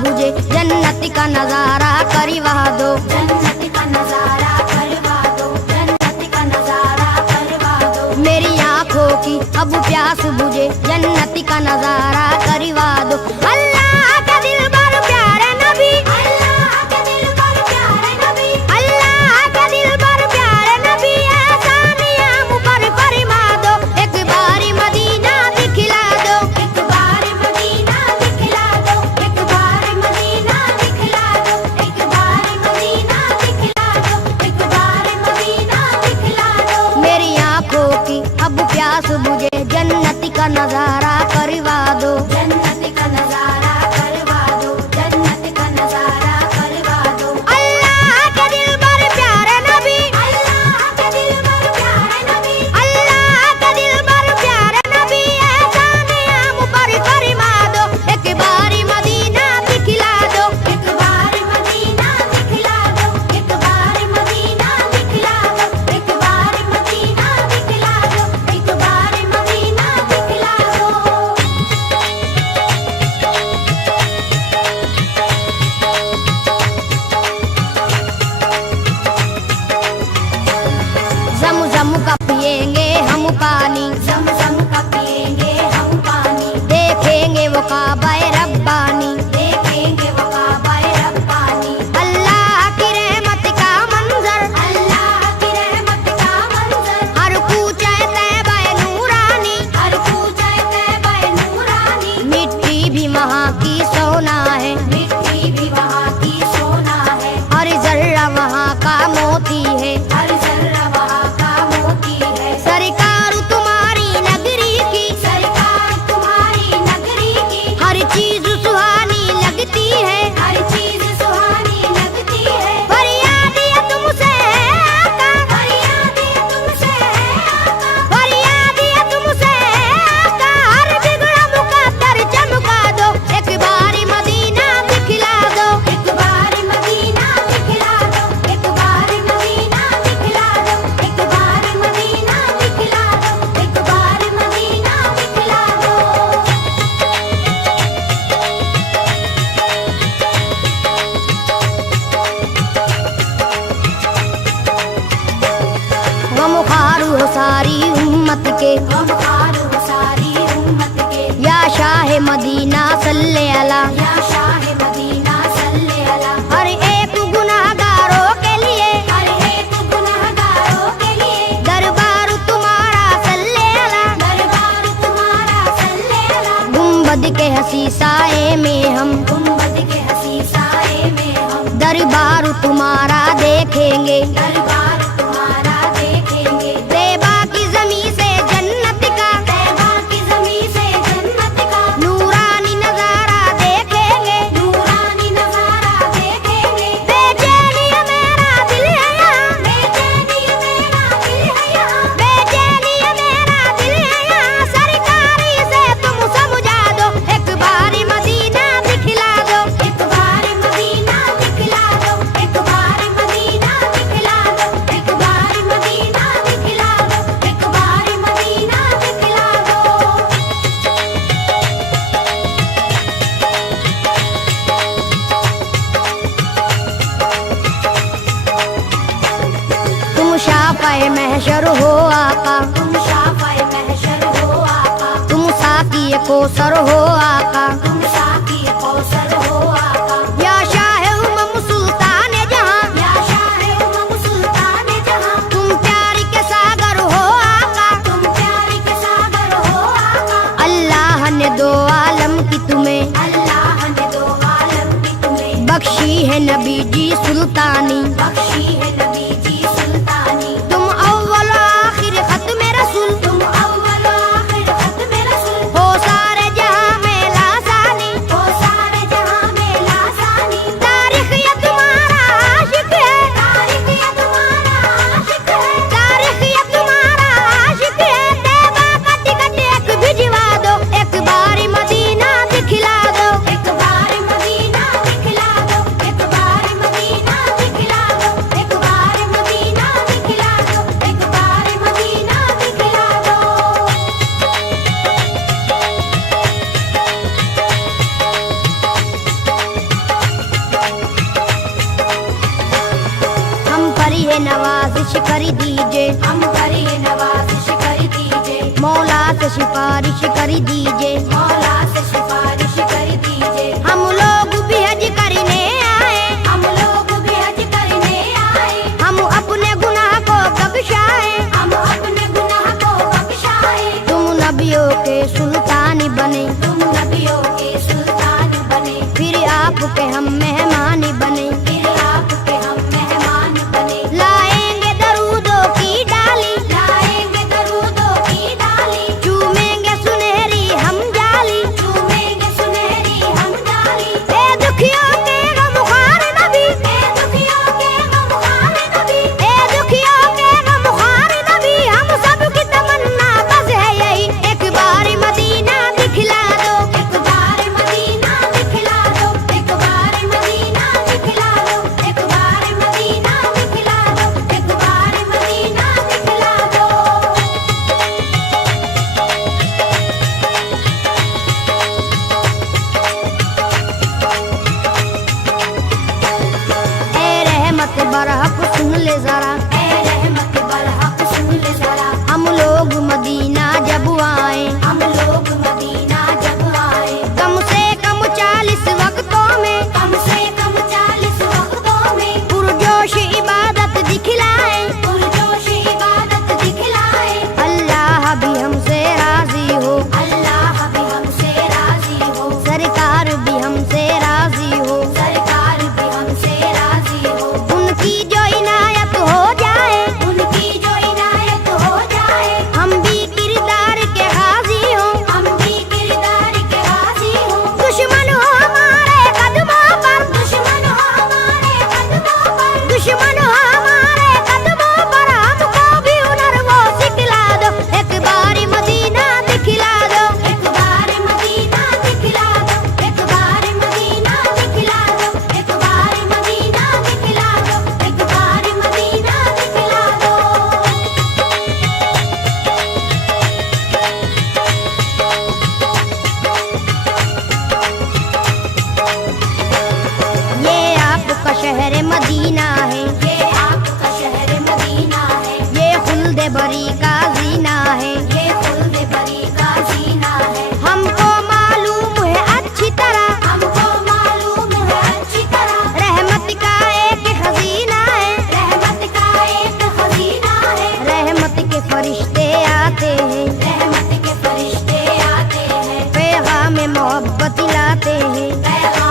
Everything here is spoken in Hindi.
बुझे जन्नत का नजारा करवा दो, जन्नत का नजारा करवा दो, जन्नत का नजारा करवा दो। मेरी आंखों की अब प्यास बुझे जन्नत का नजारा करवा दो। अल्लाह का दिल पर प्यारे नबी, अल्लाह के दिल पर प्यारे नबी, अल्लाह का दिल पर प्यारे नबी, एहसानियां मुझ पर फरमा दो। एक बारी मदीना दिखला दो, एक बार मदीना दिखला दो, एक बार मदीना दिखला दो, एक बार मदीना दिखला दो, एक बार मदीना दिखला दो। मेरी आंखों की अब प्यास बुझे जन्नत का नजारा करवा दो। जन्नत का नजारा करवा दो, जन्नत का नजारा करवा दो। अल्लाह के दिल पर प्यारे नबी, अल्लाह के दिल पर प्यारे नबी, अल्लाह के दिल पर प्यारे नबी, एहसानियां मुझ पर फरमा दो। एक बारी मदीना दिखला दो, एक बार मदीना दिखला दो, एक बार मदीना दिखला दो, एक बार मदीना दिखला दो, एक बार मदीना दिखला दो। ज़म-ज़म का पिएंगे हम पानी, ज़म-ज़म का पिएंगे हम पानी, देखेंगे वो काबा रब्बानी। देखेंगे वो काबा रब्बानी। अल्लाह की रहमत का मंजर, अल्लाह की रहमत का मंजर, हर कूचे तैबा नूरानी। हर कूचे तैबा नूरानी। मिट्टी भी वहाँ की सोना है, मिट्टी भी वहाँ की सोना है, हर जर्रा वहाँ का मोती है। हर जर्रा वहाँ का मोती है। सरकार तुम्हारी नगरी की, सरकार तुम्हारी नगरी की, हर चीज सुहानी लगती है। हर चीज सुहानी लगती है। फरियाद ये तुमसे है आका, फरियाद ये तुमसे है आका, फरियाद ये तुमसे है आका, हर बिगड़ा मुकद्दर चमका दो। एक बारी मदीना दिखला दो, एक बार मदीना दिखला दो, एक बार मदीना दिखला दो, एक बार मदीना दिखला दो, एक बार मदीना दिखला दो। गमख्वार हो सारी उम्मत के, गमख्वार हो सारी उम्मत के, या शाह मदीना सल्ले अला। या शाह मदीना सल्ले अला। हर एक गुनाहगारों के लिए हर एक गुनहगारों के लिए दरबार तुम्हारा सल्ले अला। दरबार तुम्हारा सल्ले अला। गुंबद के हसी साए में हम, गुंबद के हसी साए में हम, दरबार तुम्हारा देखेंगे। दरबार तुम्हारा देखेंगे। तैबा की ज़मीं से जन्नत का, तैबा की ज़मीं से जन्नत का नूरानी नजारा देखेंगे। नूरानी नजारा देखेंगे। बेचैनी है मेरा दिल है यहाँ, बेचैनी मेरा दिल है यहाँ, बेचैनी है मेरा दिल है यहाँ, सरकारी से तुम समझा दो। एक बारी मदीना दिखला दो, एक बार मदीना दिखला दो, एक बार मदीना दिखला दो, एक बार मदीना दिखला दो, एक बार मदीना दिखला दो। तुम शाफ़े महशर हो आका, तुम शाफ़े महशर हो आका, तुम साकी कौसर हो आका। तुम साकी कौसर हो आका, या शाह उमम सुल्तान जहां, या शाह उमम सुल्तान जहां, तुम प्यार के सागर हो आका। तुम प्यार के सागर हो आका। अल्लाह ने दो आलम की तुम्हें, अल्लाह ने दो आलम की तुम्हें बख्शी है नबी जी सुल्तानी। बख्शी है नबी जी सुल्तानी। तुम अव्वल आखिर खत्म रसूल, तुम अव्वल आखिर खत्म रसूल हो सारे जहां में लासा नवाजिश कर दीजिए, हम करिए नवाजिश कर दीजिए, मौला से सिफारिश कर दीजिए। मौला से सिफारिश कर दीजिए। हम लोग भी हज करने आए, हम लोग भी हज करने आए, हम अपने गुनाह को बख्शाए। हम अपने गुनाह को बख्शाए। तुम नबियों के सुल्तान बने, तुम नबियों के सुल्तान बने, फिर आपके हम मेहमान बने। फिर आपके हम मेहमान बने। लाएंगे दरूदों की डाली, लाएंगे दरूदों की डाली, चूमेंगे सुनहरी हम जाली। चूमेंगे सुनहरी हम डाली। ए दुखियों के गमख्वार नबी, ए दुखियों के गमख्वार नबी, ए दुखियों के गमख्वार नबी, हम सबकी तमन्ना बस है यही, एक बार मदीना दिखला दो। एक बार मदीना दिखला दो, एक बार मदीना दिखला दो, एक बार मदीना दिखला दो, एक बार मदीना दिखला दो। ए रहमत बरहक सुन ले जरा, ए रहमत बरहक सुन ले जरा, हम लोग मदीना जब आए, हम लोग मदीना जब आए, कम से कम 40 वक्तों में कम से कम 40 वक्तों में पुरजोश इबादत दिखलाए। पुरजोश इबादत दिखलाए। अल्लाह भी हमसे राजी हो, अल्लाह भी हमसे राजी हो, सरकार भी हमसे राजी हो। सरकार भी हमसे राजी हो, उनकी जो इनायत हो जाए, उनकी जो इनायत हो जाए, हम भी किरदार के गाजी हो। हम भी किरदार के गाजी हो। दुश्मन हो हमारे कदमों पर, दुश्मन हो हमारे कदमों पर, दुश्मन हो हमारे कदमों पर, हमको भी हुनर वो सिखला दो। एक बार मदीना दिखला दो, एक बार मदीना दिखला दो, एक बार मदीना दिखला दो, एक बार मदीना दिखला दो, एक बार मदीना दिखला दो। ये आपका शहर मदीना है, ये आपका शहर मदीना है, ये खुल्द बरी का जीना है। ये खुल्द बरी का जीना है। हमको मालूम है अच्छी तरह, हमको मालूम है अच्छी तरह, रहमत का एक खजीना है। रहमत का एक खजीना है। रहमत के फरिश्ते आते हैं, रहमत के फरिश्ते आते हैं, पैगाम मोहब्बत लाते हैं। पैगाम